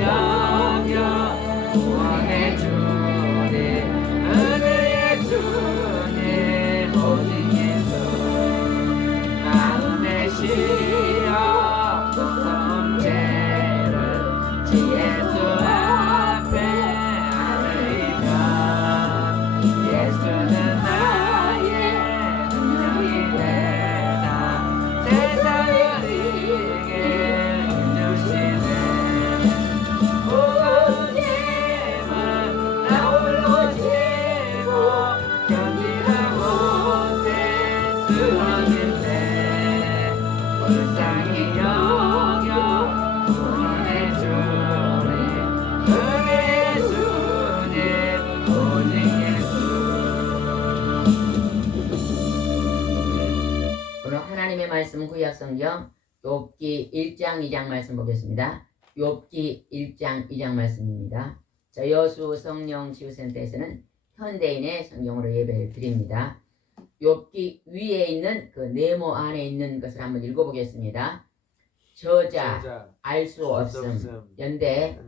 여겨 구원의 주님 은혜의 주님 오직 예수 마음의 시력 문제를 주 예수 앞에 아뢰면 예수는 나의 능력이 되사 세상을 이기게 해주시네. 무거운 짐은 나 홀로 지고 견디다 못해 쓰러질 때 불쌍히 여겨 구원의 주님 은혜의 주님 오직 예수. 오늘 하나님의 말씀 구약성경 욥기 1장 2장 말씀 보겠습니다. 욥기 1장 2장 말씀입니다. 저 여수 성령 치유센터에서는 현대인의 성경으로 예배를 드립니다. 욥기 위에 있는 그 네모 안에 있는 것을 한번 읽어보겠습니다. 저자 알 수 없음. 연대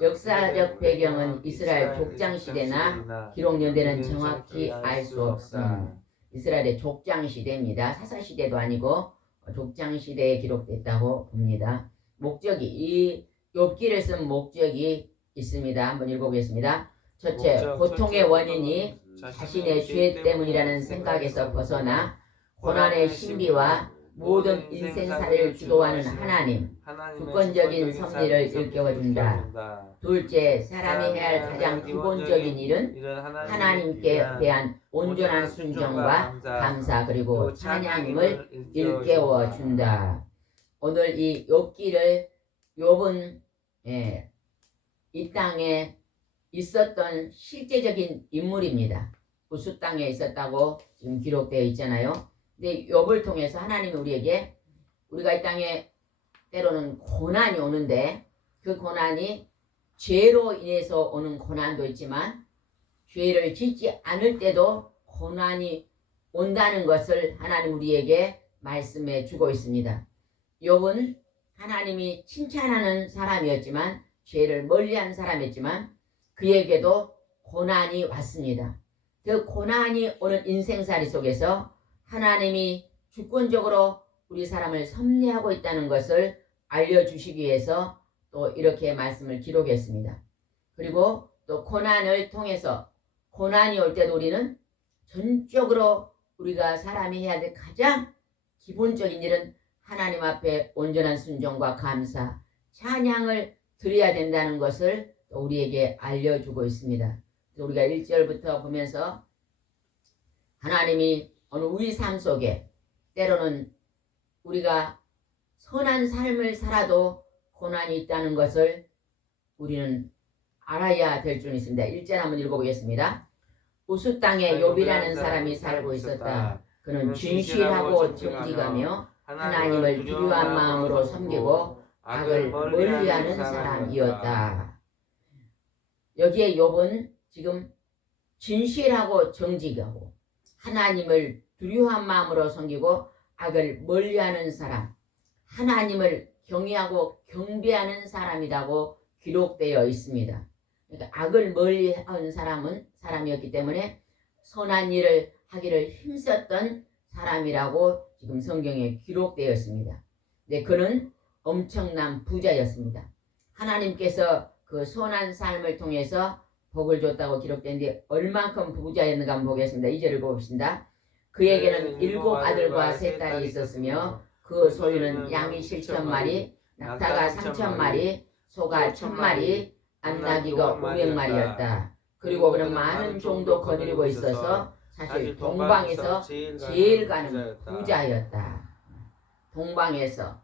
역사적 배경은 이스라엘 족장 시대나 기록 연대는 정확히 알 수 없음. 이스라엘의 족장 시대입니다. 사사 시대도 아니고 족장 시대에 기록됐다고 봅니다. 목적이 이 욥기를 쓴 목적이 있습니다. 한번 읽어보겠습니다. 첫째, 고통의 원인이 자신의 죄 때문이라는 생각에서 벗어나 고난의 신비와 모든 인생사를 주도하는 하나님, 주권적인 섭리를 일깨워준다. 둘째, 사람이 해야 할 가장 기본적인 일은 하나님께 대한 온전한 순종과 감사 그리고 찬양임을 일깨워준다. 오늘 이 욥기를 욥은 이 땅에 있었던 실제적인 인물입니다. 우스 땅에 있었다고 지금 기록되어 있잖아요. 근데 욥을 통해서 하나님이 우리에게 우리가 이 땅에 때로는 고난이 오는데 그 고난이 죄로 인해서 오는 고난도 있지만 죄를 짓지 않을 때도 고난이 온다는 것을 하나님 우리에게 말씀해 주고 있습니다. 욥은 하나님이 칭찬하는 사람이었지만 죄를 멀리한 사람이었지만 그에게도 고난이 왔습니다. 그 고난이 오는 인생살이 속에서 하나님이 주권적으로 우리 사람을 섭리하고 있다는 것을 알려주시기 위해서 또 이렇게 말씀을 기록했습니다. 그리고 또 고난을 통해서 고난이 올 때도 우리는 전적으로 우리가 사람이 해야 될 가장 기본적인 일은 하나님 앞에 온전한 순종과 감사, 찬양을 드려야 된다는 것을 또 우리에게 알려주고 있습니다. 우리가 1절부터 보면서 하나님이 오늘 우리 삶 속에 때로는 우리가 선한 삶을 살아도 고난이 있다는 것을 우리는 알아야 될 줄 있습니다. 1절 한번 읽어보겠습니다. 우스 땅에 욥이라는 사람이 살고 있었다. 그는 진실하고 정직하며 하나님을 두려워한 마음으로 섬기고 악을 멀리하는 사람이었다. 여기에 욥은 지금 진실하고 정직하고 하나님을 두려워한 마음으로 섬기고 악을 멀리하는 사람, 하나님을 경외하고 경배하는 사람이라고 기록되어 있습니다. 그러니까 악을 멀리한 사람이었기 때문에 선한 일을 하기를 힘썼던 사람이라고 지금 성경에 기록되어 있습니다. 네, 그는 엄청난 부자였습니다. 하나님께서 그 선한 삶을 통해서 복을 줬다고 기록되는데 얼만큼 부자였는가 한번 보겠습니다. 2절을 보겠습니다. 그에게는 7 아들과 3 딸이 있었으며 그 소유는 양이 7,000마리, 낙타가 3,000마리, 소가 1,000마리, 암나귀가 500마리였다. 그리고 그는 많은 종도 거느리고 있어서 사실 동방에서 제일 가는 부자였다. 동방에서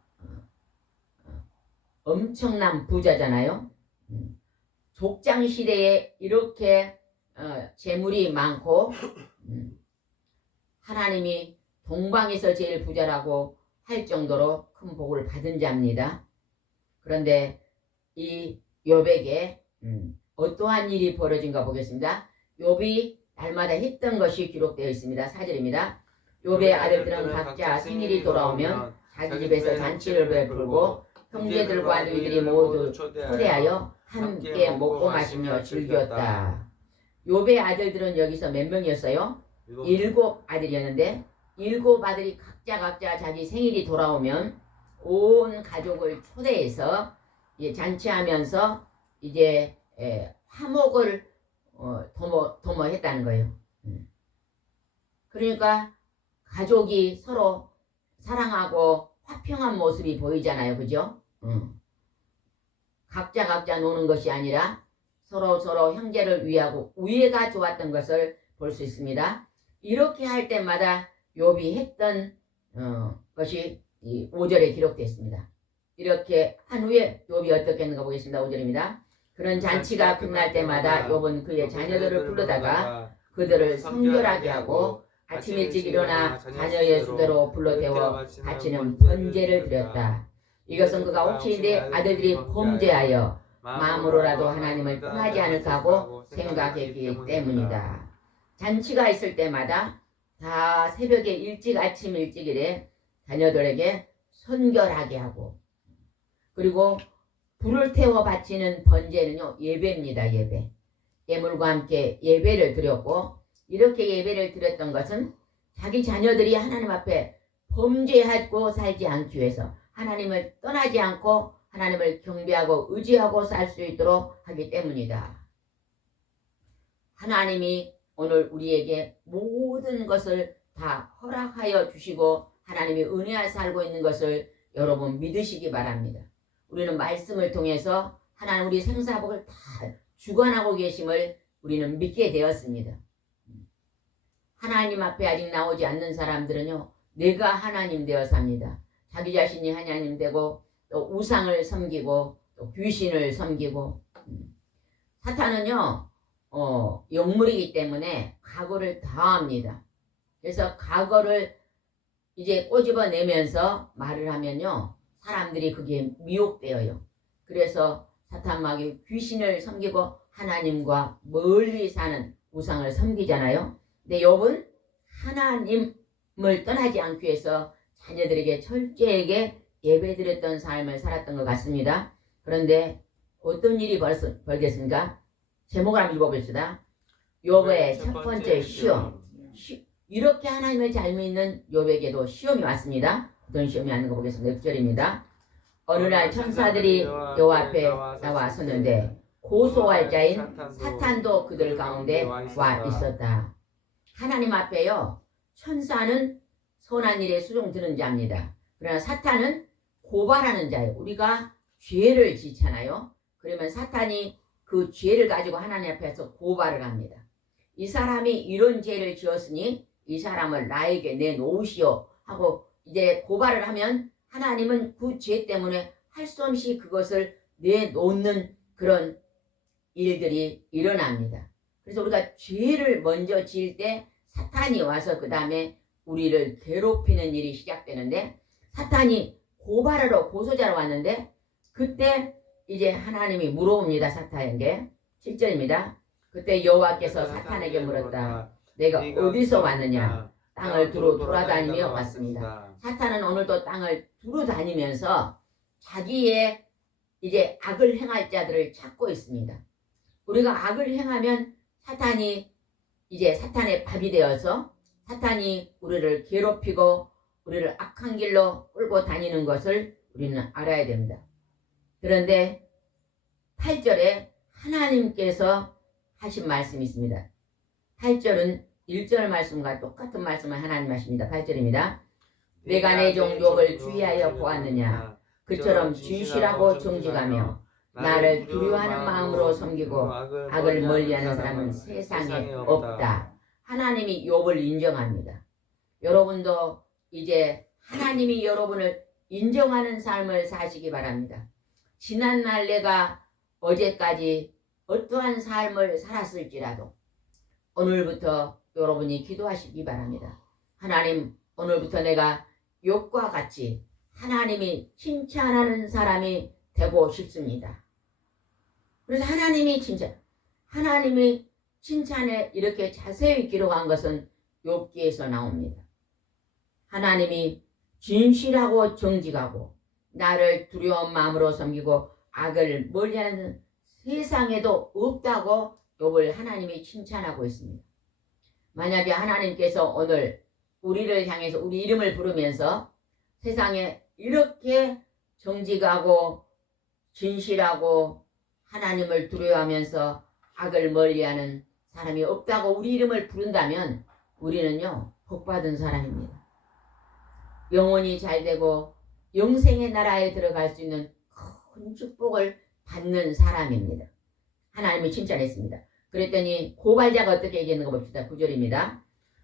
엄청난 부자잖아요. 족장 시대에 이렇게 재물이 많고 하나님이 동방에서 제일 부자라고 할 정도로 큰 복을 받은 자입니다. 그런데 이 욥에게 어떠한 일이 벌어진가 보겠습니다. 욥이 날마다 했던 것이 기록되어 있습니다. 4절입니다. 욥의 아들들은 각자 생일이 돌아오면 자기 집에서 잔치를 베풀고 형제들과 너희들이 모두 초대하여 함께 먹고 마시며 즐겼다. 욥의 아들들은 여기서 몇 명이었어요? 7 아들이었는데 7 아들이 각자 자기 생일이 돌아오면 온 가족을 초대해서 잔치하면서 이제 화목을 도모했다는 거예요. 그러니까 가족이 서로 사랑하고 화평한 모습이 보이잖아요. 그죠? 각자 노는 것이 아니라 서로 형제를 위하고 우애가 좋았던 것을 볼 수 있습니다. 이렇게 할 때마다 욥이 했던 것이 이 5절에 기록되어 있습니다. 이렇게 한 후에 욥이 어떻게 했는가 보겠습니다. 5절입니다. 그런 잔치가 끝날 때마다 욥은 그의 자녀들을 불러다가 그들을 성결하게 하고 아침 일찍 일어나 자녀의 수대로 불러 태워 바치는 번제를 드렸다. 이것은 그가 혹시 내 아들들이 범죄하여 마음으로라도 하나님을 떠나지 않을까 하고 생각했기 때문이다. 잔치가 있을 때마다 다 새벽에 아침 일찍이래 자녀들에게 선결하게 하고, 그리고 불을 태워 바치는 번제는요 예배입니다. 예물과 함께 예배를 드렸고, 이렇게 예배를 드렸던 것은 자기 자녀들이 하나님 앞에 범죄하고 살지 않기 위해서 하나님을 떠나지 않고 하나님을 경배하고 의지하고 살 수 있도록 하기 때문이다. 하나님이 오늘 우리에게 모든 것을 다 허락하여 주시고 하나님이 은혜에 살고 있는 것을 여러분 믿으시기 바랍니다. 우리는 말씀을 통해서 하나님 우리 생사복을 다 주관하고 계심을 우리는 믿게 되었습니다. 하나님 앞에 아직 나오지 않는 사람들은요, 내가 하나님 되어 삽니다. 자기 자신이 하나님 되고 또 우상을 섬기고 또 귀신을 섬기고, 사탄은요 영물이기 때문에 과거를 다 합니다. 그래서 과거를 이제 꼬집어내면서 말을 하면요 사람들이 그게 미혹되어요. 그래서 사탄마귀 귀신을 섬기고 하나님과 멀리 사는 우상을 섬기잖아요. 근데 욥은 하나님을 떠나지 않기 위해서 자녀들에게 철저하게 예배드렸던 삶을 살았던 것 같습니다. 그런데 어떤 일이 벌겠습니까? 제목을 한번 읽어봅시다. 욥의 첫 번째 시험. 이렇게 하나님을 잘 믿는 욥에게도 시험이 왔습니다. 어떤 시험이 왔는 거 보겠습니다. 6절입니다. 어느 날 천사들이 여호와 앞에 나와 섰는데 고소할 자인 사탄도 그들 가운데 와 있었다. 하나님 앞에요 천사는 선한 일에 수종 드는 자입니다. 그러나 사탄은 고발하는 자예요. 우리가 죄를 짓잖아요. 그러면 사탄이 그 죄를 가지고 하나님 앞에서 고발을 합니다. 이 사람이 이런 죄를 지었으니 이 사람을 나에게 내놓으시오 하고 이제 고발을 하면 하나님은 그 죄 때문에 할 수 없이 그것을 내놓는 그런 일들이 일어납니다. 그래서 우리가 죄를 먼저 지을 때 사탄이 와서 그 다음에 우리를 괴롭히는 일이 시작되는데, 사탄이 고발하러 고소자로 왔는데 그때 이제 하나님이 물어봅니다. 사탄에게 7절입니다. 그때 여호와께서 사탄에게 물었다. 내가 어디서 왔느냐? 땅을 두루 돌아다니며 왔습니다. 사탄은 오늘도 땅을 두루 다니면서 자기의 이제 악을 행할 자들을 찾고 있습니다. 우리가 악을 행하면 사탄이 이제 사탄의 밥이 되어서 사탄이 우리를 괴롭히고 우리를 악한 길로 끌고 다니는 것을 우리는 알아야 됩니다. 그런데 8절에 하나님께서 하신 말씀이 있습니다. 8절은 1절 말씀과 똑같은 말씀을 하나님 하십니다. 8절입니다. 내가 내 종 욥을 주의하여 보았느냐? 그처럼 진실하고 정직하며 나를 두려워하는 마음으로 섬기고 악을 멀리하는 사람은 세상에 없다. 하나님이 욥을 인정합니다. 여러분도 이제 하나님이 여러분을 인정하는 삶을 사시기 바랍니다. 지난날 내가 어제까지 어떠한 삶을 살았을지라도 오늘부터 여러분이 기도하시기 바랍니다. 하나님, 오늘부터 내가 욥과 같이 하나님이 칭찬하는 사람이 되고 싶습니다. 그래서 하나님이 칭찬에 이렇게 자세히 기록한 것은 욥기에서 나옵니다. 하나님이 진실하고 정직하고 나를 두려운 마음으로 섬기고 악을 멀리하는 세상에도 없다고 욥을 하나님이 칭찬하고 있습니다. 만약에 하나님께서 오늘 우리를 향해서 우리 이름을 부르면서 세상에 이렇게 정직하고 진실하고 하나님을 두려워하면서 악을 멀리하는 사람이 없다고 우리 이름을 부른다면 우리는요 복받은 사람입니다. 영혼이 잘되고 영생의 나라에 들어갈 수 있는 큰 축복을 받는 사람입니다. 하나님이 칭찬했습니다. 그랬더니 고발자가 어떻게 얘기하는 거 봅시다. 9절입니다.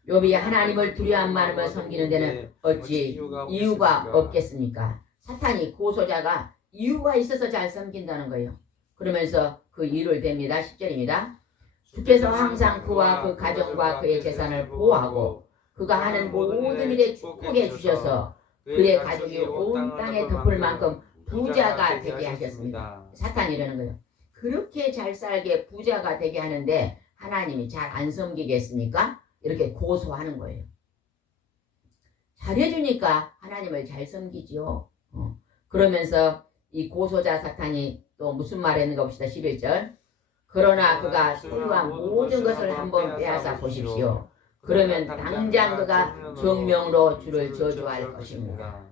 욥이 하나님을 두려워한 마음을 섬기는 데는 어찌 이유가 없겠습니까? 사탄이 고소자가 이유가 있어서 잘 섬긴다는 거예요. 그러면서 그 이유를 댑니다. 10절입니다. 주께서 항상 그와 그 가정과 그의 재산을 보호하고 그가 하는 모든 일에 축복해 주셔서 그의 가족이 온 땅에 덮을 만큼 부자가 되게 하셨습니다. 사탄이 이러는 거예요. 그렇게 잘 살게 부자가 되게 하는데 하나님이 잘 안 섬기겠습니까? 이렇게 고소하는 거예요. 잘해주니까 하나님을 잘 섬기지요. 그러면서 이 고소자 사탄이 또 무슨 말 했는가 봅시다. 11절. 그러나 그가 소유한 모든 것을 한번 빼앗아 보십시오. 그러면 당장 그가 정명으로 주를 저주할 것입니다.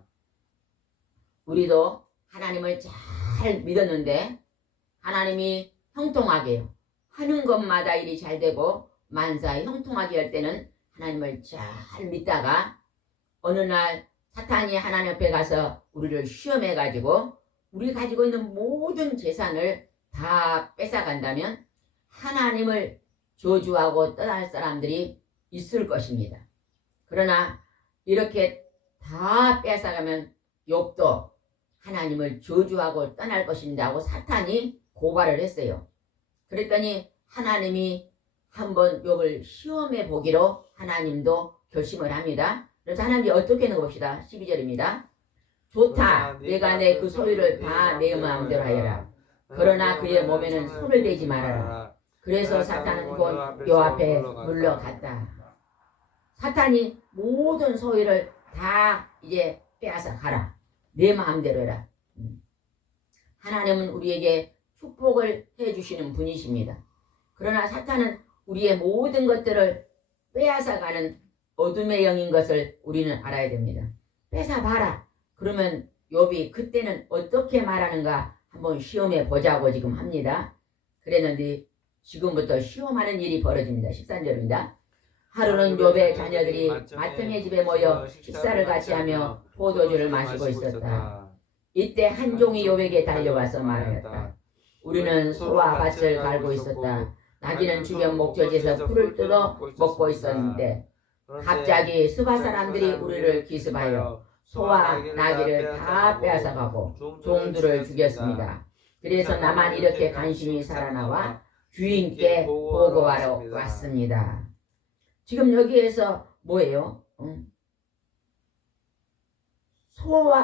우리도 하나님을 잘 믿었는데 하나님이 형통하게 해요. 하는 것마다 일이 잘 되고 만사에 형통하게 할 때는 하나님을 잘 믿다가 어느 날 사탄이 하나님 앞에 가서 우리를 시험해가지고 우리 가지고 있는 모든 재산을 다 뺏어간다면 하나님을 저주하고 떠날 사람들이 있을 것입니다. 그러나 이렇게 다 뺏어가면 욥도 하나님을 저주하고 떠날 것입니다 하고 사탄이 고발을 했어요. 그랬더니 하나님이 한번 욥을 시험해 보기로 하나님도 결심을 합니다. 그래서 하나님이 어떻게 하는 거 봅시다. 12절입니다. 좋다. 내가 내 그 소유를 다 내 마음대로 하여라. 그러나 그의 몸에는 손을 대지 말아라. 그래서 사탄은 곧 요 앞에 물러갔다. 사탄이 모든 소유를 다 이제 빼앗아 가라. 내 마음대로 해라. 하나님은 우리에게 축복을 해주시는 분이십니다. 그러나 사탄은 우리의 모든 것들을 빼앗아가는 어둠의 영인 것을 우리는 알아야 됩니다. 뺏어봐라. 그러면 욥이 그때는 어떻게 말하는가 한번 시험해 보자고 지금 합니다. 그랬는데 지금부터 시험하는 일이 벌어집니다. 13절입니다. 하루는 욥의 자녀들이 마땅의 집에 모여 식사를 같이 하며 포도주를 마시고 있었다. 이때 한 종이 욥에게 달려와서 말하였다. 우리는 소와 밭을 갈고 있었다. 나귀는 주변 목젖에서 풀을 뜯어 먹고 있었는데 갑자기 스바 사람들이 우리를 기습하여 소와 나귀를 다 빼앗아가고 종들을 죽였습니다. 그래서 나만 이렇게 간신히 살아나와 주인께 보고하러 왔습니다. 지금 여기에서 뭐예요?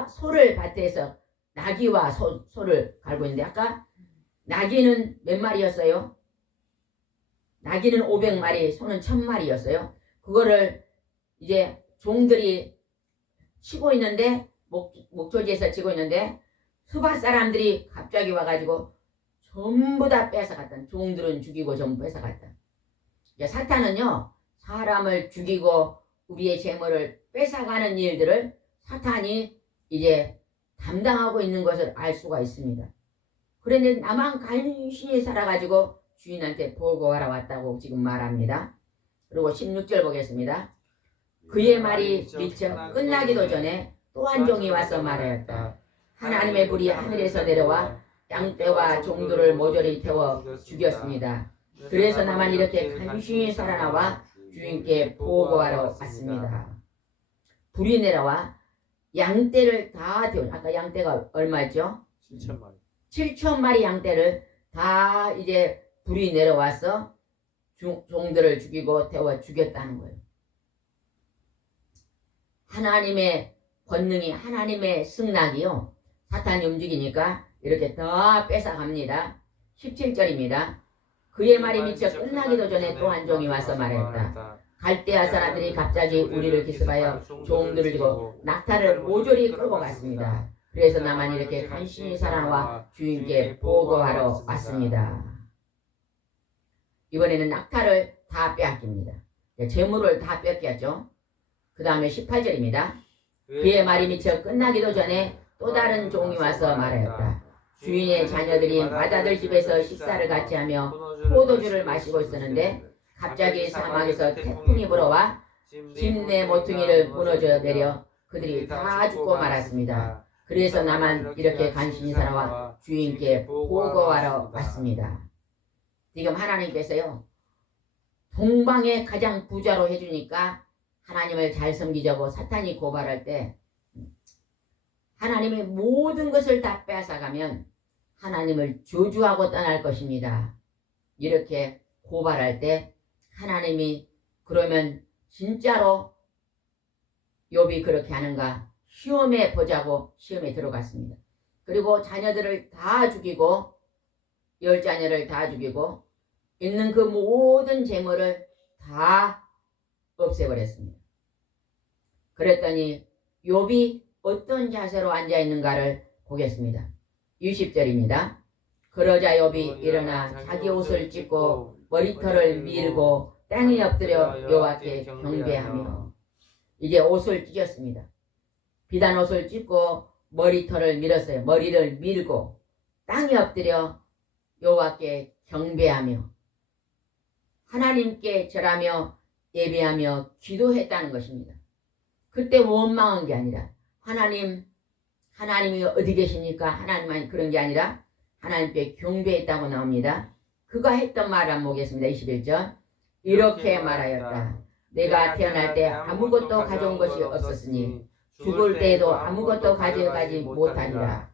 소를 밭에서 나귀와 소를 갈고 있는데 아까 나귀는 몇 마리였어요? 나귀는 500마리, 소는 1000마리였어요. 그거를 이제 종들이 치고 있는데 목조지에서 치고 있는데 스바 사람들이 갑자기 와가지고 전부 다 뺏어갔다. 종들은 죽이고 전부 뺏어갔다. 사탄은요 사람을 죽이고 우리의 재물을 뺏어가는 일들을 사탄이 이제 담당하고 있는 것을 알 수가 있습니다. 그런데 나만 간신히 살아가지고 주인한테 보고하러 왔다고 지금 말합니다. 그리고 16절 보겠습니다. 그의 말이 미처 끝나기도 전에 또 한 종이 와서 말하였다. 하나님의 불이 하늘에서 내려와 양떼와 종들을 모조리 태워 죽였습니다. 그래서 나만 이렇게 간신히 살아나와 주인께 보고하러 왔습니다. 불이 내려와 양떼를 다 태워. 아까 양떼가 얼마죠? 7,000마리. 7,000마리 양떼를 다 이제 불이 내려와서 종들을 죽이고 태워 죽였다는 거예요. 하나님의 권능이 하나님의 승낙이요. 사탄이 움직이니까 이렇게 다 뺏어갑니다. 17절입니다. 그의 말이 미처 끝나기도 전에 또 한 종이 와서 말했다. 갈대아 사람들이 갑자기 우리를 기습하여 종들을 주고 낙타를 모조리 끌고 갔습니다. 그래서 나만 이렇게 간신히 살아와 주인께 보고하러 왔습니다. 이번에는 낙타를 다 빼앗깁니다. 재물을 다 뺏겼죠. 그 다음에 18절입니다. 그의 말이 미처 끝나기도 전에 또 다른 종이 와서 말하였다. 주인의 자녀들이 맏아들 집에서 식사를 같이 하며 포도주를 마시고 있었는데 갑자기 사막에서 태풍이 불어와 집 내 모퉁이를 무너져 내려 그들이 다 죽고 말았습니다. 그래서 나만 이렇게 간신히 살아와 주인께 보고하러 왔습니다. 지금 하나님께서요, 동방의 가장 부자로 해주니까 하나님을 잘 섬기자고 사탄이 고발할 때 하나님의 모든 것을 다 빼앗아가면 하나님을 저주하고 떠날 것입니다. 이렇게 고발할 때 하나님이 그러면 진짜로 욥이 그렇게 하는가 시험해 보자고 시험에 들어갔습니다. 그리고 자녀들을 다 죽이고 10자녀를 다 죽이고 있는 그 모든 재물을 다 없애버렸습니다. 그랬더니 욥이 어떤 자세로 앉아있는가를 보겠습니다. 20절입니다. 그러자 욥이 일어나 자기 옷을 찢고 머리털을 밀고 땅에 엎드려 여호와께 경배하며, 이제 옷을 찢었습니다. 비단 옷을 찢고 머리털을 밀었어요. 머리를 밀고 땅에 엎드려 여호와께 경배하며 하나님께 절하며 예배하며 기도했다는 것입니다. 그때 원망한 게 아니라 하나님이 어디 계십니까? 하나님만 그런 게 아니라 하나님께 경배했다고 나옵니다. 그가 했던 말을 한번 보겠습니다. 21절. 이렇게 말하였다. 내가 태어날 때 아무것도 가져온 것이 없었으니 죽을 때에도 아무것도 가져가지 못하니라.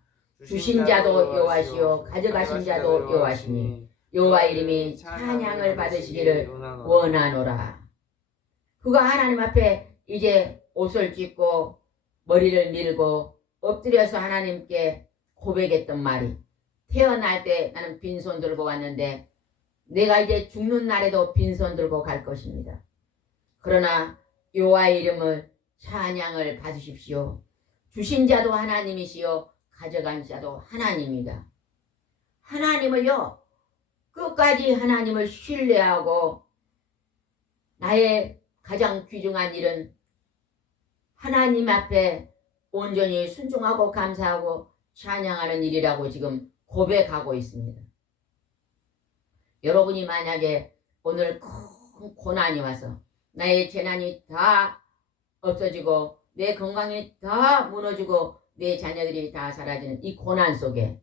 주신 자도 여호와시요 가져가신 자도 여호와시니 여호와 이름이 찬양을 받으시기를 원하노라. 그가 하나님 앞에 이제 옷을 찢고 머리를 밀고 엎드려서 하나님께 고백했던 말이, 태어날 때 나는 빈손 들고 왔는데 내가 이제 죽는 날에도 빈손 들고 갈 것입니다. 그러나 여호와의 이름을 찬양을 받으십시오. 주신 자도 하나님이시요 가져간 자도 하나님이다. 하나님을요, 끝까지 하나님을 신뢰하고 나의 가장 귀중한 일은 하나님 앞에 온전히 순종하고 감사하고 찬양하는 일이라고 지금 고백하고 있습니다. 여러분이 만약에 오늘 큰 고난이 와서 나의 재난이 다 없어지고 내 건강이 다 무너지고 내 자녀들이 다 사라지는 이 고난 속에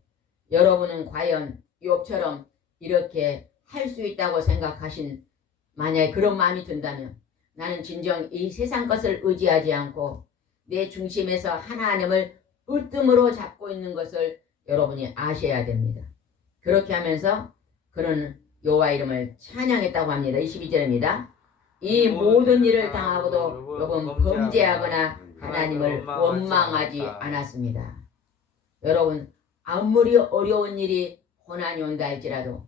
여러분은 과연 욥처럼 이렇게 할 수 있다고 생각하신, 만약에 그런 마음이 든다면 나는 진정 이 세상 것을 의지하지 않고 내 중심에서 하나님을 으뜸으로 잡고 있는 것을 여러분이 아셔야 됩니다. 그렇게 하면서 그는 여호와 이름을 찬양했다고 합니다. 22절입니다. 이 모든 일을 당하고도 욥은 범죄하거나 하나님을 원망하지 않았습니다. 여러분, 아무리 어려운 일이 고난이 온다 할지라도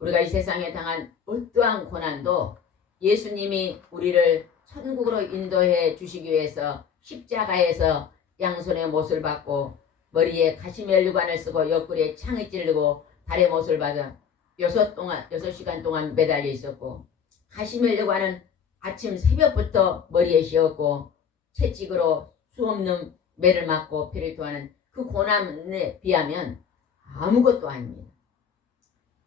우리가 이 세상에 당한 어떠한 고난도 예수님이 우리를 천국으로 인도해 주시기 위해서 십자가에서 양손에 못을 받고 머리에 가시멜류관을 쓰고 옆구리에 창을 찌르고 발에 못을 받아 6시간 동안 매달려 있었고, 가시멜류관은 아침 새벽부터 머리에 씌웠고 채찍으로 수없는 매를 맞고 피를 토하는 그 고난에 비하면 아무것도 아닙니다.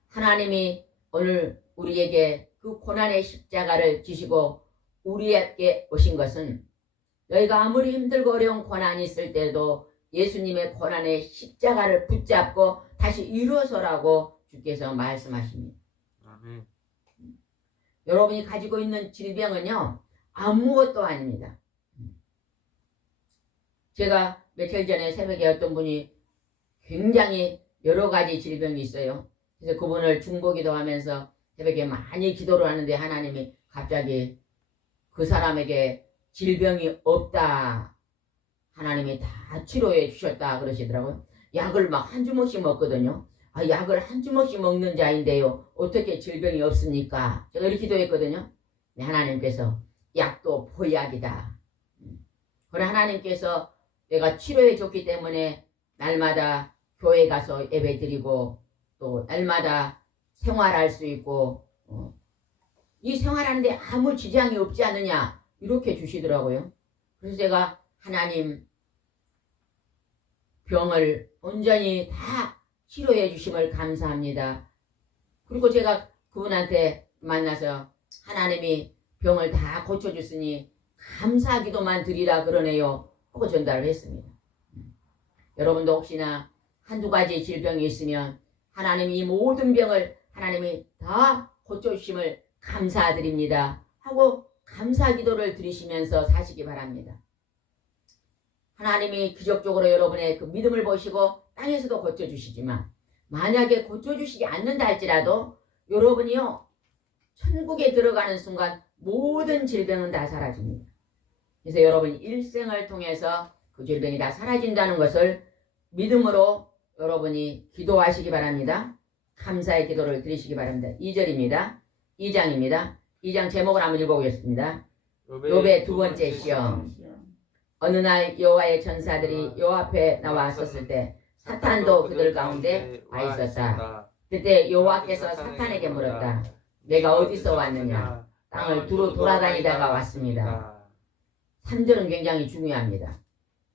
하나님이 오늘 우리에게 그 고난의 십자가를 지시고 우리에게 오신 것은, 너희가 아무리 힘들고 어려운 고난이 있을 때도 예수님의 고난의 십자가를 붙잡고 다시 일어서라고 주께서 말씀하십니다. 아멘. 여러분이 가지고 있는 질병은요, 아무것도 아닙니다. 제가 며칠 전에 새벽에 어떤 분이 굉장히 여러 가지 질병이 있어요. 그래서 그분을 중보기도 하면서 새벽에 많이 기도를 하는데 하나님이 갑자기 그 사람에게 질병이 없다, 하나님이 다 치료해 주셨다 그러시더라고요. 약을 막 한 주먹씩 먹거든요. 약을 한 주먹씩 먹는 자인데요, 어떻게 질병이 없습니까? 제가 이렇게 기도했거든요. 하나님께서 약도 보약이다. 그러나 하나님께서 내가 치료해 줬기 때문에 날마다 교회 가서 예배 드리고 또 날마다 생활할 수 있고 이 생활하는데 아무 지장이 없지 않느냐 이렇게 주시더라고요. 그래서 제가 하나님 병을 온전히 다 치료해 주심을 감사합니다. 그리고 제가 그분한테 만나서 하나님이 병을 다 고쳐줬으니 감사 기도만 드리라 그러네요 하고 전달을 했습니다. 여러분도 혹시나 한두 가지 질병이 있으면 하나님이 이 모든 병을 하나님이 다 고쳐주심을 감사드립니다 하고 감사 기도를 드리시면서 사시기 바랍니다. 하나님이 기적적으로 여러분의 그 믿음을 보시고 땅에서도 고쳐주시지만 만약에 고쳐주시지 않는다 할지라도 여러분이요 천국에 들어가는 순간 모든 질병은 다 사라집니다. 그래서 여러분 일생을 통해서 그 질병이 다 사라진다는 것을 믿음으로 여러분이 기도하시기 바랍니다. 감사의 기도를 드리시기 바랍니다. 2절입니다. 2장입니다. 2장 제목을 한번 읽어보겠습니다. 욥의 두 번째 시험. 어느 날 여호와의 전사들이 여호와 앞에 나와 섰을 때 사탄도 그들 가운데 와 있었다. 그때 여호와께서 사탄에게 물었다. 내가 어디서 왔느냐? 땅을 두루 돌아다니다가 왔습니다. 3절은 굉장히 중요합니다.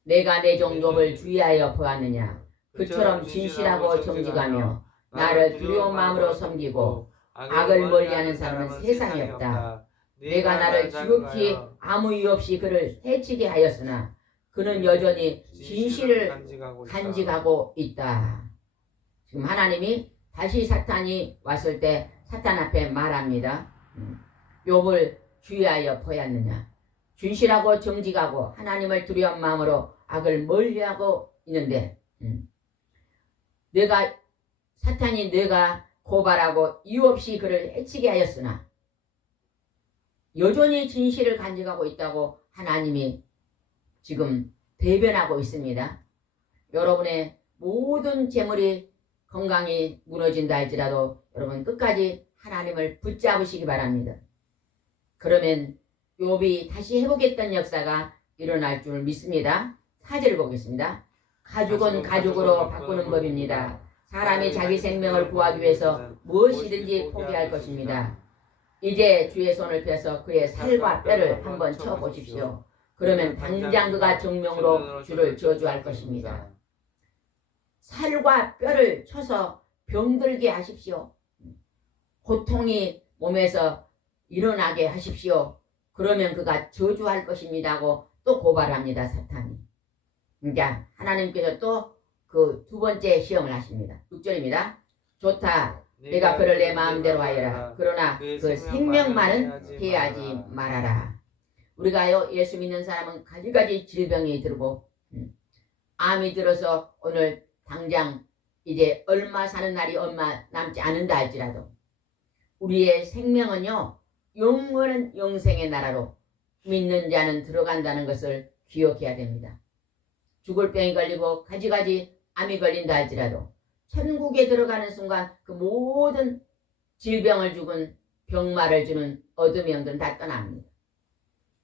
내가 내 종 욥을 주의하여 보았느냐? 그처럼 진실하고 정직하며 나를 두려운 마음으로 섬기고 악을 멀리하는 사람은 세상에 없다. 내가 나를 지극히 아무 이유 없이 그를 해치게 하였으나 그는 여전히 진실을 간직하고 있다. 지금 하나님이 다시 사탄이 왔을 때 사탄 앞에 말합니다. 욥을 주의하여 보았느냐? 진실하고 정직하고 하나님을 두려운 마음으로 악을 멀리하고 있는데 사탄이 내가 고발하고 이유 없이 그를 해치게 하였으나 여전히 진실을 간직하고 있다고 하나님이 지금 대변하고 있습니다. 여러분의 모든 재물이 건강이 무너진다 할지라도 여러분 끝까지 하나님을 붙잡으시기 바랍니다. 그러면 욥이 다시 회복했던 역사가 일어날 줄 믿습니다. 4절 보겠습니다. 가죽은 가죽으로 바꾸는 법입니다. 사람이 자기 생명을 구하기 위해서 무엇이든지 포기할 것입니다. 이제 주의 손을 펴서 그의 살과 뼈를 한번 쳐보십시오. 그러면 당장 그가 정명으로 주를 저주할 것입니다. 살과 뼈를 쳐서 병들게 하십시오. 고통이 몸에서 일어나게 하십시오. 그러면 그가 저주할 것입니다 하고 또 고발합니다. 사탄이. 그러니까 하나님께서 또 그 두 번째 시험을 하십니다. 6절입니다. 좋다. 내가 그를 내 마음대로 하여라. 그러나 그 생명만은 피하지 말아라. 우리가요 예수 믿는 사람은 가지가지 질병이 들고 암이 들어서 오늘 당장 이제 얼마 사는 날이 얼마 남지 않는다 할지라도 우리의 생명은요 영원한 영생의 나라로 믿는 자는 들어간다는 것을 기억해야 됩니다. 죽을 병이 걸리고 가지가지 암이 걸린다 할지라도 천국에 들어가는 순간 그 모든 질병을 주는 병마를 주는 어둠의 영들은 다 떠납니다.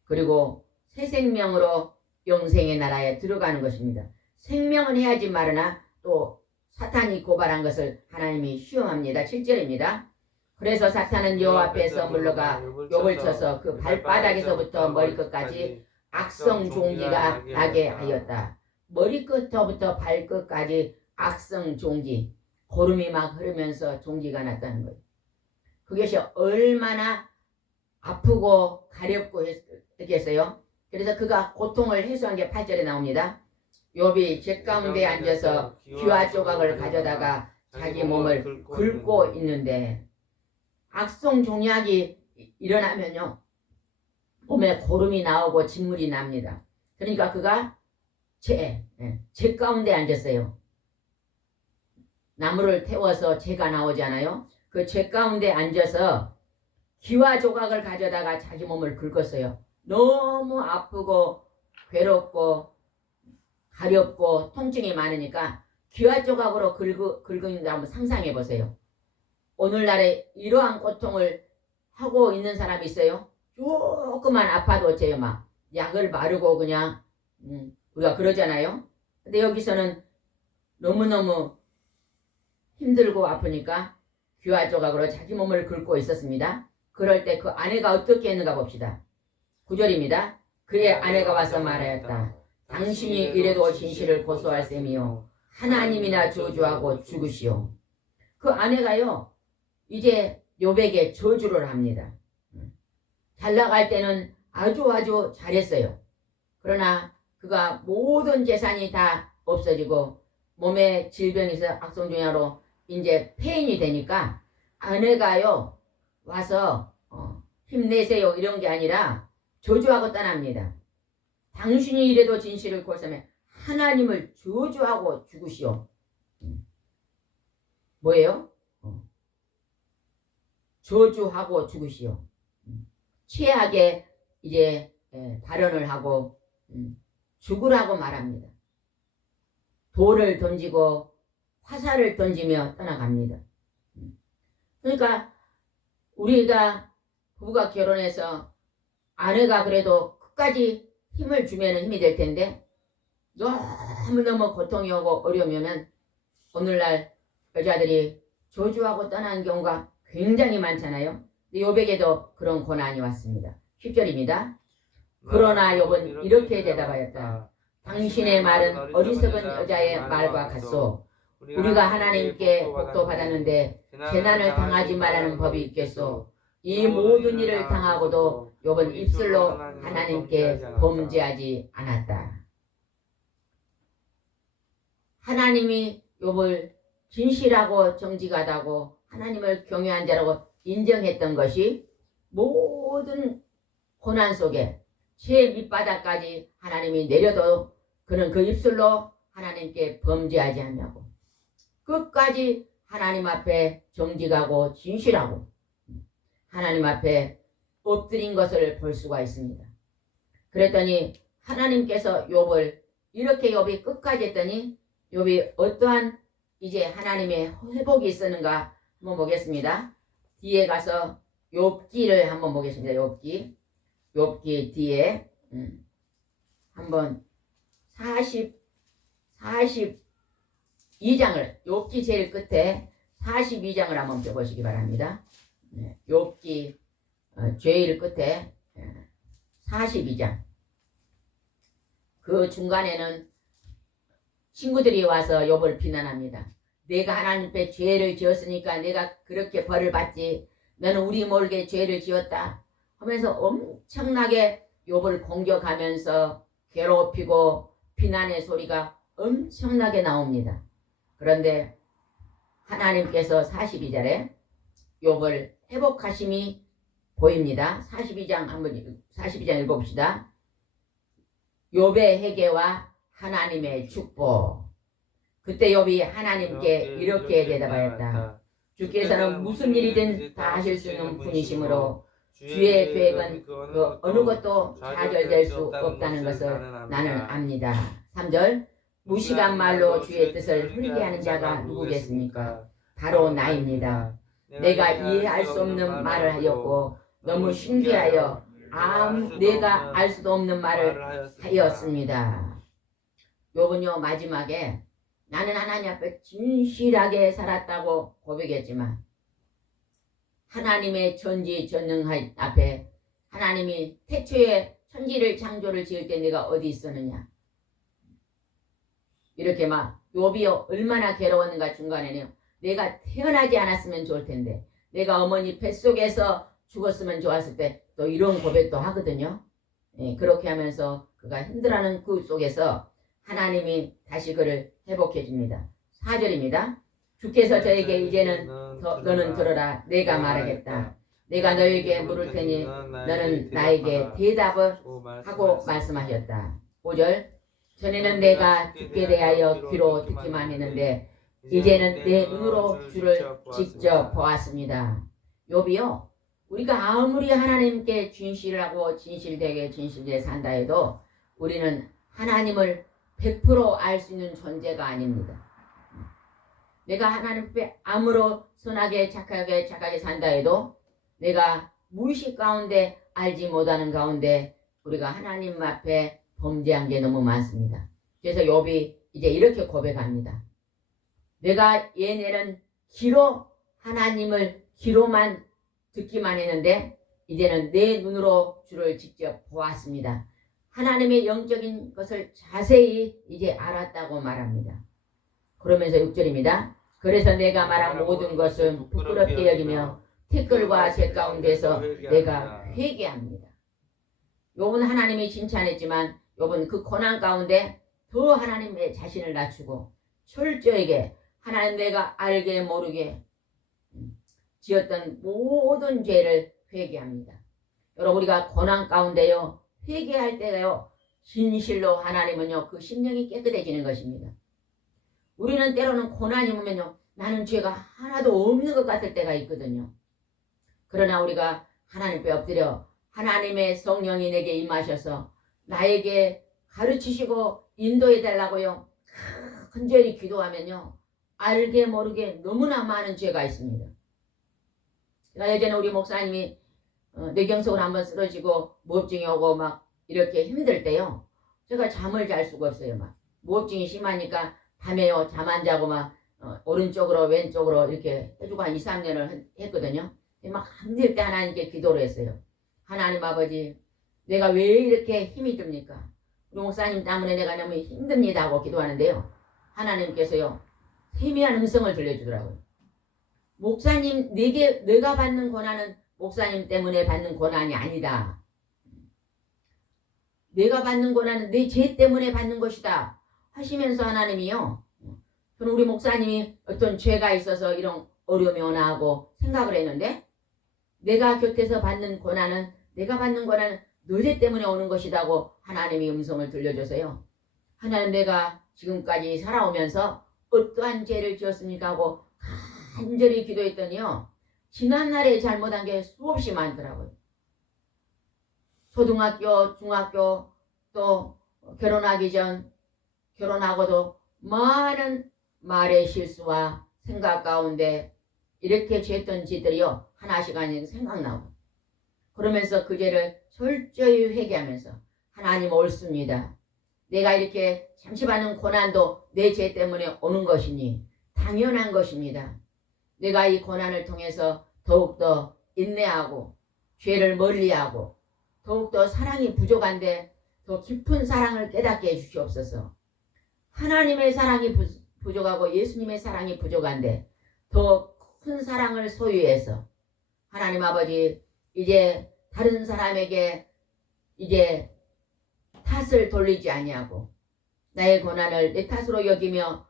그리고 새 생명으로 영생의 나라에 들어가는 것입니다. 생명은 해야지 말으나 또 사탄이 고발한 것을 하나님이 시험합니다. 7절입니다. 그래서 사탄은 여호와 앞에서 물러가 욥을 쳐서 그 발바닥에서부터 머리끝까지 악성 종기가 나게 하였다. 머리끝부터 발끝까지 악성 종기, 고름이 막 흐르면서 종기가 났다는 거예요. 그것이 얼마나 아프고 가렵고 했겠어요. 그래서 그가 고통을 해소한 게 8절에 나옵니다. 욥이 제 가운데 앉아서 귀화 조각을 가져다가 자기 몸을 긁고 있는데 악성 종약이 일어나면요 몸에 고름이 나오고 진물이 납니다. 그러니까 그가 제 가운데 앉았어요. 나무를 태워서 재가 나오잖아요. 그 재 가운데 앉아서 기와 조각을 가져다가 자기 몸을 긁었어요. 너무 아프고 괴롭고 가렵고 통증이 많으니까 기와 조각으로 긁은다 한번 상상해 보세요. 오늘날에 이러한 고통을 하고 있는 사람이 있어요. 조금만 아파도 어째요 막 약을 바르고 그냥 우리가 그러잖아요. 근데 여기서는 너무너무 힘들고 아프니까 귀화 조각으로 자기 몸을 긁고 있었습니다. 그럴 때 그 아내가 어떻게 했는가 봅시다. 9절입니다. 그의 아내가 와서 말하였다. 당신이 이래도 진실을 고소할 셈이요 하나님이나 저주하고 죽으시오. 그 아내가요 이제 욥에게 저주를 합니다. 잘 나갈 때는 아주 잘했어요. 그러나 그가 모든 재산이 다 없어지고 몸에 질병이 있어 악성종양으로 이제 폐인이 되니까 아내가요 와서 힘내세요 이런 게 아니라 저주하고 떠납니다. 당신이 이래도 진실을 고소하면 하나님을 저주하고 죽으시오. 뭐예요? 저주하고 죽으시오. 최악의 이제 발언을 하고 죽으라고 말합니다. 돌을 던지고 화살을 던지며 떠나갑니다. 그러니까 우리가 부부가 결혼해서 아내가 그래도 끝까지 힘을 주면 힘이 될 텐데 너무너무 고통이 오고 어려움이 오면 오늘날 여자들이 저주하고 떠나는 경우가 굉장히 많잖아요. 욥에게도 그런 고난이 왔습니다. 10절입니다. 그러나 욥은 이렇게 대답하였다. 당신의 말은 어리석은 여자의 말과 같소. 우리가 하나님께 복도 받았는데 재난을 당하지 말라는 법이 있겠소. 이 모든 일을 당하고도 욥은 입술로 하나님께 범죄하지 않았다. 하나님이 욥을 진실하고 정직하다고 하나님을 경외한 자라고 인정했던 것이 모든 고난 속에 제 밑바닥까지 하나님이 내려도 그는 그 입술로 하나님께 범죄하지 않냐고 끝까지 하나님 앞에 정직하고 진실하고 하나님 앞에 엎드린 것을 볼 수가 있습니다. 그랬더니 하나님께서 욥을 이렇게 욥이 끝까지 했더니 욥이 어떠한 이제 하나님의 회복이 있었는가 한번 보겠습니다. 뒤에 가서 욥기를 한번 보겠습니다. 욥기 뒤에 한번 42장을 욥기 제일 끝에 42장을 한번 펴보시기 바랍니다. 욥기 제일 끝에 42장 그 중간에는 친구들이 와서 욥을 비난합니다. 내가 하나님 앞에 죄를 지었으니까 내가 그렇게 벌을 받지. 너는 우리 모르게 죄를 지었다. 하면서 엄청나게 욥을 공격하면서 괴롭히고 비난의 소리가 엄청나게 나옵니다. 그런데 하나님께서 42절에 욥을 회복하심이 보입니다. 42장 읽어봅시다. 욥의 회개와 하나님의 축복. 그때 욥이 하나님께 이렇게 대답하였다. 주께서는 무슨 일이든 다 하실 수 있는 분이시므로 주의 계획은 그 어느 것도 좌절될 수 없다는 것을 나는 압니다. 3절 무식한 말로 주의 뜻을 흐리게 하는 자가 누구겠습니까? 바로 나입니다. 내가 이해할 수 없는 말을 하였고 너무 신기하여 내가 알 수도 없는 말을 하였습니다. 욥은요 마지막에 나는 하나님 앞에 진실하게 살았다고 고백했지만 하나님의 전지전능 앞에 하나님이 태초에 천지를 창조를 지을 때 내가 어디 있었느냐 이렇게 막 욥이 얼마나 괴로웠는가 중간에는요 내가 태어나지 않았으면 좋을 텐데 내가 어머니 뱃속에서 죽었으면 좋았을 때 또 이런 고백도 하거든요. 그렇게 하면서 그가 힘들어하는 그 속에서 하나님이 다시 그를 회복해 줍니다. 4절입니다. 주께서 저에게 이제는 너는 들어라. 내가 말하겠다. 내가 너에게 물을 테니 너는 나에게 대답을 하고 말씀하셨다. 5절 전에는 내가 주께 대하여 귀로 듣기만 했는데 이제는 내 눈으로 주를 직접 보았습니다. 욥이요. 우리가 아무리 하나님께 진실하고 진실되게 산다 해도 우리는 하나님을 100% 알 수 있는 존재가 아닙니다. 내가 하나님 앞에 아무로 선하게 착하게 산다 해도 내가 무의식 가운데 알지 못하는 가운데 우리가 하나님 앞에 범죄한 게 너무 많습니다. 그래서 욥이 이제 이렇게 고백합니다. 내가 얘네는 귀로 하나님을 귀로만 듣기만 했는데 이제는 내 눈으로 주를 직접 보았습니다. 하나님의 영적인 것을 자세히 이제 알았다고 말합니다. 그러면서 6절입니다. 그래서 내가 말한 모든 것은 부끄럽게 여기며 티끌과 제 가운데서 내가 회개합니다. 욥은 하나님이 칭찬했지만 욥은 그 고난 가운데 더 하나님의 자신을 낮추고 철저하게 하나님 내가 알게 모르게 지었던 모든 죄를 회개합니다. 여러분 우리가 고난 가운데요 회개할 때요 진실로 하나님은요 그 심령이 깨끗해지는 것입니다. 우리는 때로는 고난이 오면요 나는 죄가 하나도 없는 것 같을 때가 있거든요. 그러나 우리가 하나님께 엎드려 하나님의 성령이 내게 임하셔서 나에게 가르치시고 인도해 달라고요 간절히 기도하면요 알게 모르게 너무나 많은 죄가 있습니다. 예전에 우리 목사님이 뇌경색으로 한번 쓰러지고 무업증이 오고 막 이렇게 힘들 때요 제가 잠을 잘 수가 없어요. 막 무업증이 심하니까 밤에요 잠 안 자고 막 오른쪽으로 왼쪽으로 이렇게 해주고 한 2, 3년을 했거든요. 막 힘들 때 하나님께 기도를 했어요. 하나님 아버지 내가 왜 이렇게 힘이 듭니까? 우리 목사님 때문에 내가 너무 힘듭니다 하고 기도하는데요 하나님께서요 희미한 음성을 들려주더라고요. 목사님 내가 받는 고난은 목사님 때문에 받는 고난이 아니다. 내가 받는 고난은 내 죄 때문에 받는 것이다 하시면서 하나님이요 저는 우리 목사님이 어떤 죄가 있어서 이런 어려움이 오나 하고 생각을 했는데 내가 곁에서 받는 고난은 내가 받는 고난은 너 죄 때문에 오는 것이라고 하나님이 음성을 들려줘서요 하나님 내가 지금까지 살아오면서 어떠한 죄를 지었습니까 하고 간절히 기도했더니요 지난날에 잘못한 게 수없이 많더라고요. 초등학교, 중학교 또 결혼하기 전 결혼하고도 많은 말의 실수와 생각 가운데 이렇게 죄했던 죄들이요 하나씩 아닌 생각나고 그러면서 그 죄를 철저히 회개하면서 하나님 옳습니다. 내가 이렇게 잠시 받는 고난도 내 죄 때문에 오는 것이니 당연한 것입니다. 내가 이 고난을 통해서 더욱더 인내하고 죄를 멀리하고 더욱더 사랑이 부족한데 더 깊은 사랑을 깨닫게 해주시옵소서. 하나님의 사랑이 부족하고 예수님의 사랑이 부족한데 더 큰 사랑을 소유해서 하나님 아버지 이제 다른 사람에게 이제 탓을 돌리지 아니하고 나의 고난을 내 탓으로 여기며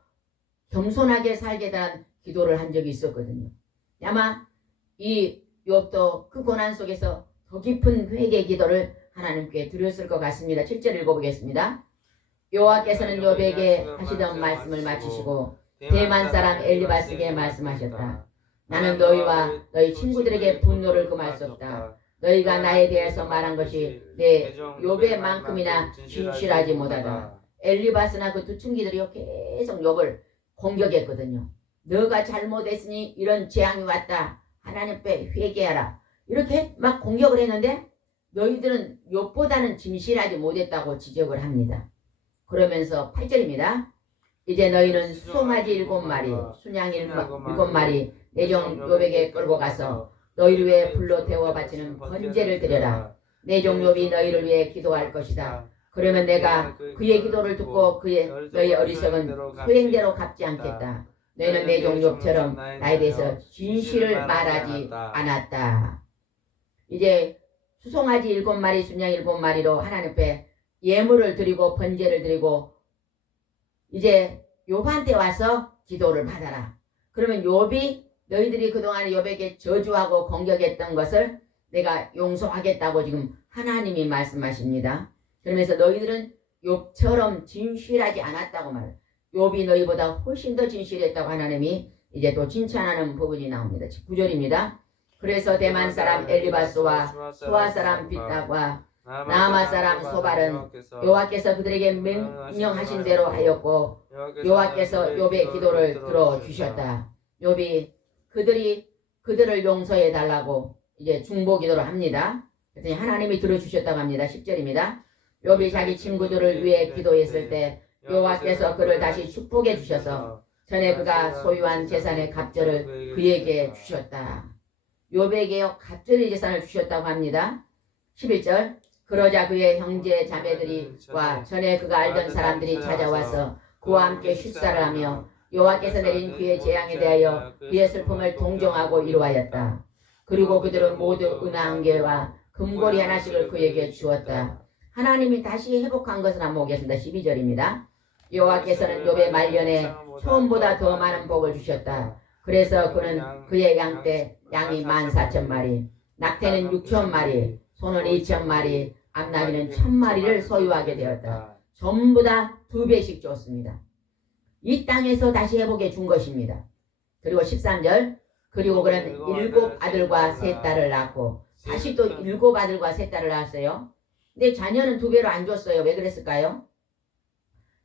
겸손하게 살게 된 기도를 한 적이 있었거든요. 아마 이 욥도 그 고난 속에서 더 깊은 회개 기도를 하나님께 드렸을 것 같습니다. 7절 읽어보겠습니다. 여호와께서는 욥에게 하시던 말씀을 마치시고 대만 사람 엘리바스에게 말씀하셨다. 나는 너희와 너희 친구들에게 분노를 금할 수 없다. 너희가 나에 대해서 말한 것이 내 욥의 만큼이나 진실하지 못하다. 엘리바스나 그 두 친구들이요 계속 욥을 공격했거든요. 너가 잘못했으니 이런 재앙이 왔다. 하나님께 회개하라. 이렇게 막 공격을 했는데 너희들은 욥보다는 진실하지 못했다고 지적을 합니다. 그러면서 8절입니다. 이제 너희는 수송아지 7마리, 순양 7마리 내 종 욥에게 끌고 가서 너희를 위해 불로 태워 바치는 번제를 드려라. 내 종 욥이 너희를 위해 기도할 것이다. 그러면 내가 그의 기도를 듣고 너희 어리석은 소행대로 갚지 않겠다. 너희는 내 종 욥처럼 나에 대해서 진실을 말하지 않았다. 이제 수송아지 7마리, 순양 7마리로 하나님 앞에 예물을 드리고 번제를 드리고 이제 욥한테 와서 기도를 받아라. 그러면 욥이 너희들이 그동안 욥에게 저주하고 공격했던 것을 내가 용서하겠다고 지금 하나님이 말씀하십니다. 그러면서 너희들은 욥처럼 진실하지 않았다고 말해요. 욥이 너희보다 훨씬 더 진실했다고 하나님이 이제 또 칭찬하는 부분이 나옵니다. 9절입니다. 그래서 대만 사람 엘리바스와 소아 사람 빗다과 나아마 사람 소발은 여호와께서 그들에게 명령하신 대로 하였고 여호와께서 욥의 기도를 들어주셨다. 욥이 그들을 용서해 달라고 이제 중보 기도를 합니다. 그랬더니 하나님이 들어주셨다고 합니다. 10절입니다. 욥이 자기 친구들을 위해 기도했을 때 여호와께서 그를 다시 축복해 주셔서 전에 그가 소유한 재산의 갑절을 그에게 주셨다. 욥에게요 갑절의 재산을 주셨다고 합니다. 11절 그러자 그의 형제 자매들이와 전에 그가 알던 사람들이 찾아와서 그와 함께 식사를 하며 여호와께서 내린 그의 재앙에 대하여 그의 슬픔을 동정하고 이루하였다. 그리고 그들은 모두 은하 한 개와 금고리 하나씩을 그에게 주었다. 하나님이 다시 회복한 것을 한번 보겠습니다. 12절입니다. 여호와께서는 욥의 말년에 처음보다 더 많은 복을 주셨다. 그래서 그는 그의 양떼 양이 14,000마리, 낙태는 6,000마리, 소는 2,000마리, 암나귀는 1,000마리를 소유하게 되었다. 전부 다 2배씩 줬습니다. 이 땅에서 다시 회복해 준 것입니다. 그리고 13절 그리고 그는 7 아들과 3 딸을 낳고 다시 또 7 아들과 3 딸을 낳았어요. 근데 자녀는 2배로 안 줬어요. 왜 그랬을까요?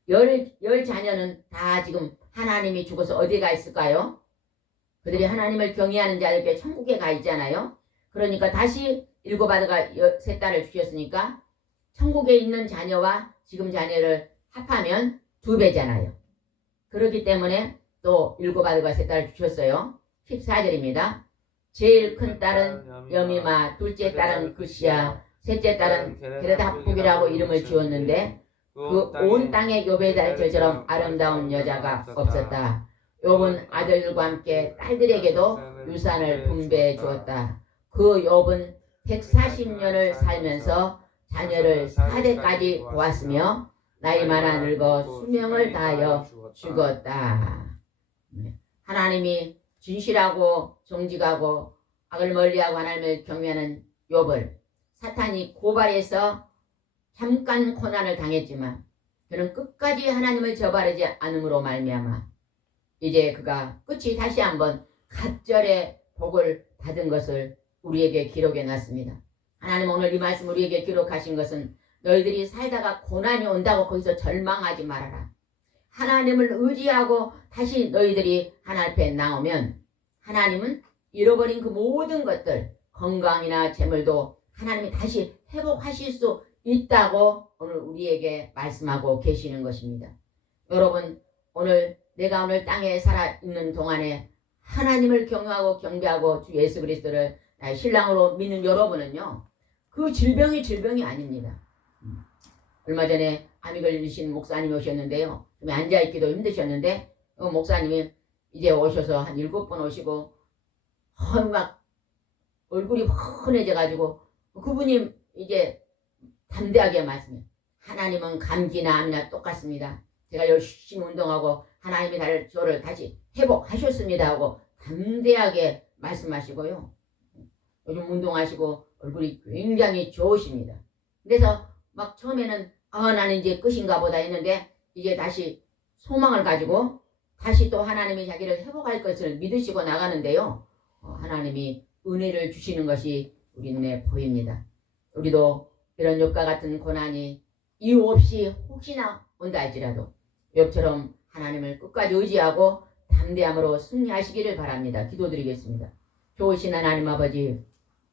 열 자녀는 다 지금 하나님이 죽어서 어디 가 있을까요? 그들이 하나님을 경외하는 자들께 천국에 가 있잖아요. 그러니까 다시 7 아들과 3 딸을 주셨으니까 천국에 있는 자녀와 지금 자녀를 합하면 2배잖아요. 그렇기 때문에 또 7 아들과 3 딸을 주셨어요. 14절입니다. 제일 큰 딸은 여미마, 둘째 딸은 그시야, 셋째 딸은 게르다북이라고 이름을 지었는데 그 온 땅에 욥의 딸들처럼 아름다운 여자가 없었다. 욥은 아들들과 함께 딸들에게도 유산을 분배해 주었다. 그 욥은 140년을 살면서 자녀를 4대까지 보았으며 나이 많아 늙어 수명을 다하여 죽었다. 하나님이 진실하고 정직하고 악을 멀리하고 하나님을 경외하는 욥을 사탄이 고발해서 잠깐 고난을 당했지만 그는 끝까지 하나님을 저바르지 않음으로 말미암아 이제 그가 끝이 다시 한번 갑절의 복을 받은 것을 우리에게 기록해 놨습니다. 하나님 오늘 이 말씀 우리에게 기록하신 것은 너희들이 살다가 고난이 온다고 거기서 절망하지 말아라. 하나님을 의지하고 다시 너희들이 하나님 앞에 나오면 하나님은 잃어버린 그 모든 것들 건강이나 재물도 하나님이 다시 회복하실 수 있다고 오늘 우리에게 말씀하고 계시는 것입니다. 여러분 오늘 내가 오늘 땅에 살아있는 동안에 하나님을 경외하고 경배하고 주 예수 그리스도를 나의 신랑으로 믿는 여러분은요 그 질병이 아닙니다. 얼마 전에 암이 걸리신 목사님이 오셨는데요. 좀 앉아있기도 힘드셨는데 목사님이 이제 오셔서 한 7번 오시고 막 얼굴이 훤해져가지고 그분이 이제 담대하게 말씀해요. 하나님은 감기나 암이나 똑같습니다. 제가 열심히 운동하고 하나님이 저를 다시 회복하셨습니다 하고 담대하게 말씀하시고요. 요즘 운동하시고 얼굴이 굉장히 좋으십니다. 그래서 막 처음에는 나는 이제 끝인가 보다 했는데 이제 다시 소망을 가지고 다시 또 하나님이 자기를 회복할 것을 믿으시고 나가는데요. 하나님이 은혜를 주시는 것이 우리 눈에 보입니다. 우리도 이런 욥과 같은 고난이 이유 없이 혹시나 온다 할지라도 욥처럼 하나님을 끝까지 의지하고 담대함으로 승리하시기를 바랍니다. 기도드리겠습니다. 좋으신 하나님 아버지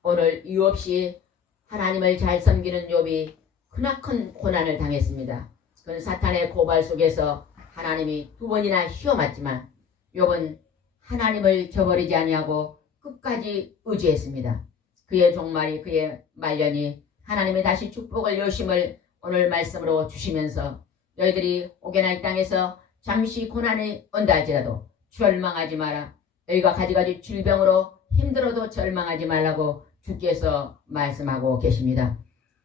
오늘 이유 없이 하나님을 잘 섬기는 욥이 크나큰 고난을 당했습니다. 그는 사탄의 고발 속에서 하나님이 2번이나 시험했지만 욥은 하나님을 저버리지 아니하고 끝까지 의지했습니다. 그의 종말이 그의 말년이 하나님의 다시 축복을 여심을 오늘 말씀으로 주시면서 너희들이 혹여나 이 땅에서 잠시 고난이 온다 할지라도 절망하지 마라. 너희가 가지가지 질병으로 힘들어도 절망하지 말라고 주께서 말씀하고 계십니다.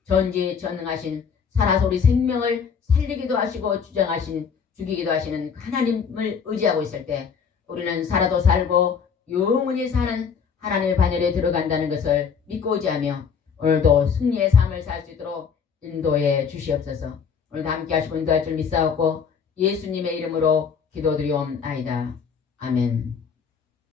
전지전능하신 살아서 우리 생명을 살리기도 하시고 주장하신 죽이기도 하시는 하나님을 의지하고 있을 때 우리는 살아도 살고 영원히 사는 하나님의 반열에 들어간다는 것을 믿고 의지하며 오늘도 승리의 삶을 살 수 있도록 인도해 주시옵소서. 오늘도 함께 하시고 인도할 줄 믿사옵고 예수님의 이름으로 기도드리옵나이다. 아멘.